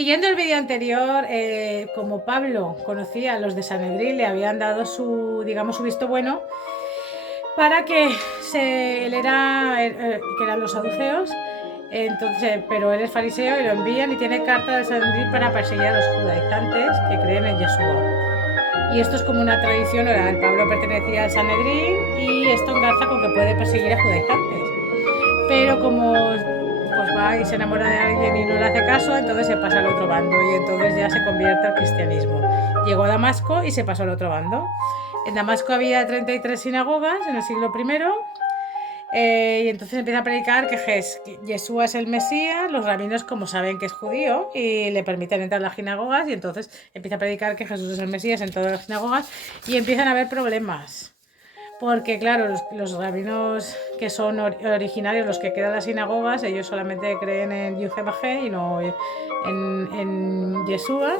Siguiendo el vídeo anterior, como Pablo conocía a los de Sanedrín, le habían dado su, digamos, su visto bueno para que él era, que eran los saduceos, entonces, pero él es fariseo y lo envían y tiene carta de Sanedrín para perseguir a los judaizantes que creen en Yeshua. Y esto es como una tradición oral. Pablo pertenecía al Sanedrín y esto engarza con que puede perseguir a judaizantes. Pero como pues va y se enamora de alguien y no le hace caso, entonces se pasa al otro bando y entonces ya se convierte al cristianismo. Llegó a Damasco y se pasó al otro bando. En Damasco había 33 sinagogas en el siglo I, y entonces empieza a predicar que Yeshua es el Mesías. Los rabinos, como saben que es judío, y le permiten entrar a las sinagogas, y entonces empieza a predicar que Jesús es el Mesías en todas las sinagogas, y empiezan a haber problemas. Porque claro, los rabinos que son originarios, los que quedan en las sinagogas, ellos solamente creen en Yuhebajé y no en Yeshua,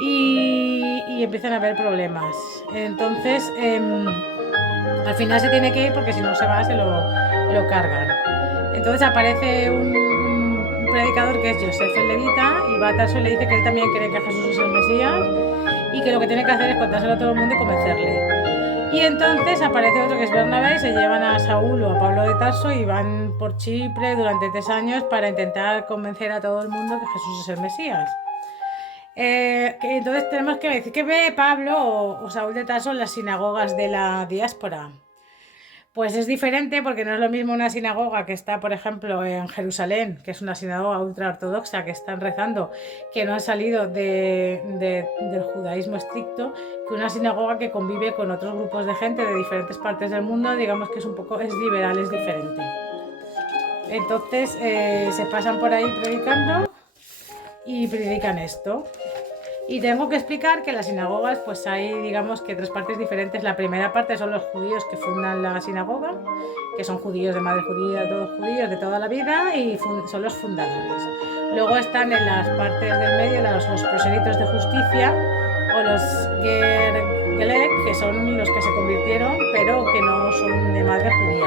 y empiezan a haber problemas. Entonces, al final se tiene que ir porque si no se va se lo cargan. Entonces aparece un predicador que es Yosef el Levita, y va a Tarso y le dice que él también cree que Jesús es el Mesías y que lo que tiene que hacer es contárselo a todo el mundo y convencerle. Y entonces aparece otro que es Bernabé y se llevan a Saúl o a Pablo de Tarso y van por Chipre durante 3 años para intentar convencer a todo el mundo que Jesús es el Mesías. Entonces tenemos que decir que ve Pablo o Saúl de Tarso en las sinagogas de la diáspora. Pues es diferente porque no es lo mismo una sinagoga que está, por ejemplo, en Jerusalén, que es una sinagoga ultra ortodoxa, que están rezando, que no han salido del judaísmo estricto, que una sinagoga que convive con otros grupos de gente de diferentes partes del mundo, digamos que es un poco, es liberal, es diferente. Entonces se pasan por ahí predicando y predican esto. Y tengo que explicar que en las sinagogas pues hay, digamos, que 3 partes diferentes. La primera parte son los judíos que fundan la sinagoga, que son judíos de madre judía, todos judíos de toda la vida, y son los fundadores. Luego están en las partes del medio los prosélitos de justicia, o los Gelek, que son los que se convirtieron pero que no son de madre judía.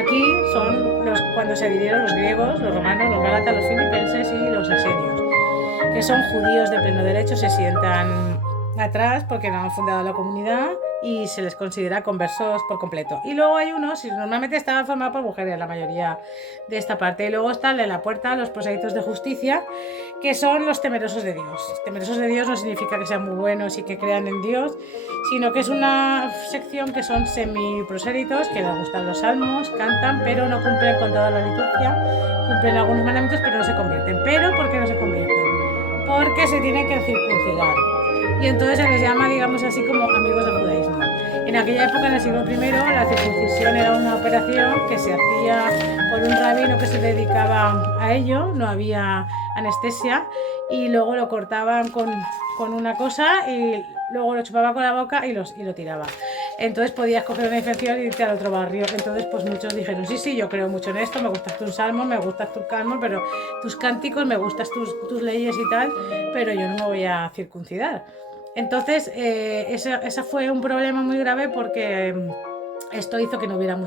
Aquí son cuando se dividieron los griegos, los romanos, los gálatas, los filipenses y los esenios, que son judíos de pleno derecho, se sientan atrás porque no han fundado la comunidad y se les considera conversos por completo. Y luego hay unos, y normalmente estaban formados por mujeres, la mayoría de esta parte. Y luego están en la puerta los prosélitos de justicia, que son los temerosos de Dios. Temerosos de Dios no significa que sean muy buenos y que crean en Dios, sino que es una sección que son semiprosélitos, que les gustan los salmos, cantan, pero no cumplen con toda la liturgia, cumplen algunos mandamientos, pero no se convierten. ¿Pero por qué no se convierten? Porque se tienen que circuncidar. Y entonces se les llama, digamos así, como amigos del judaísmo. En aquella época, en el siglo I, la circuncisión era una operación que se hacía por un rabino que se dedicaba a ello, no había anestesia, y luego lo cortaban con una cosa y luego lo chupaba con la boca y lo tiraba. Entonces podías coger una infección y irte al otro barrio. Entonces pues muchos dijeron, sí, yo creo mucho en esto, me gustas tus salmos, me gustas tus calmos, pero tus cánticos, me gustas tus leyes y tal, pero yo no me voy a circuncidar. Entonces ese fue un problema muy grave porque esto hizo que no hubiera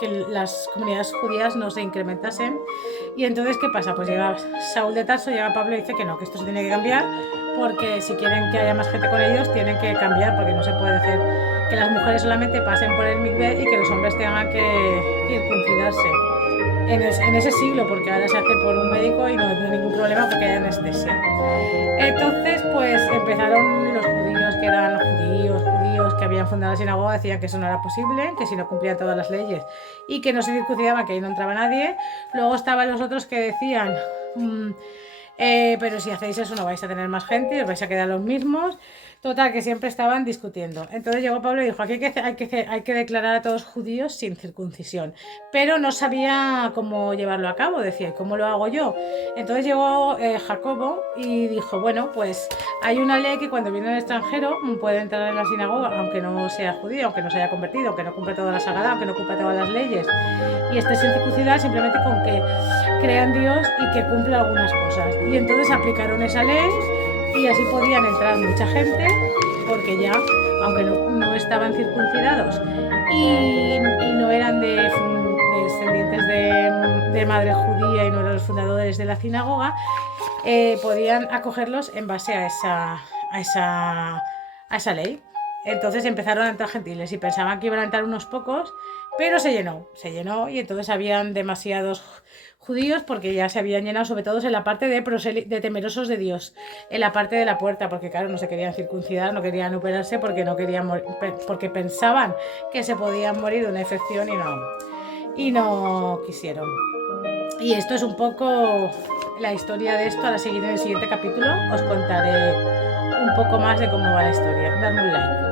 que las comunidades judías no se incrementasen. Y entonces, ¿qué pasa? Pues llega Saúl de Tarso, llega Pablo y dice que no, que esto se tiene que cambiar, porque si quieren que haya más gente con ellos, tienen que cambiar, porque no se puede hacer que las mujeres solamente pasen por el mikvé y que los hombres tengan que circuncidarse. En ese siglo, porque ahora se hace por un médico y no hay ningún problema porque hay anestesia. Entonces, pues empezaron los judíos, que eran judíos que habían fundado la sinagoga, decían que eso no era posible, que si no cumplían todas las leyes y que no se circuncidaban, que ahí no entraba nadie. Luego estaban los otros que decían, pero si hacéis eso no vais a tener más gente, os vais a quedar los mismos. Total, que siempre estaban discutiendo. Entonces llegó Pablo y dijo, aquí hay que declarar a todos judíos sin circuncisión. Pero no sabía cómo llevarlo a cabo, decía, ¿cómo lo hago yo? Entonces llegó Jacobo y dijo, bueno, pues hay una ley que cuando viene un extranjero puede entrar en la sinagoga, aunque no sea judío, aunque no se haya convertido, aunque no cumpla toda la sagrada, aunque no cumpla todas las leyes, y esté sin circuncidar, simplemente con que crea en Dios y que cumpla algunas cosas. Y entonces aplicaron esa ley y así podían entrar mucha gente, porque ya, aunque no estaban circuncidados y no eran descendientes de madre judía y no eran los fundadores de la sinagoga, podían acogerlos en base a esa ley. Entonces empezaron a entrar gentiles y pensaban que iban a entrar unos pocos, pero se llenó y entonces habían demasiados judíos porque ya se habían llenado, sobre todo en la parte de temerosos de Dios, en la parte de la puerta, porque claro, no se querían circuncidar, no querían operarse porque no querían porque pensaban que se podían morir de una infección y no quisieron. Y esto es un poco la historia de esto. Ahora seguir en el siguiente capítulo os contaré un poco más de cómo va la historia. Dadme un like.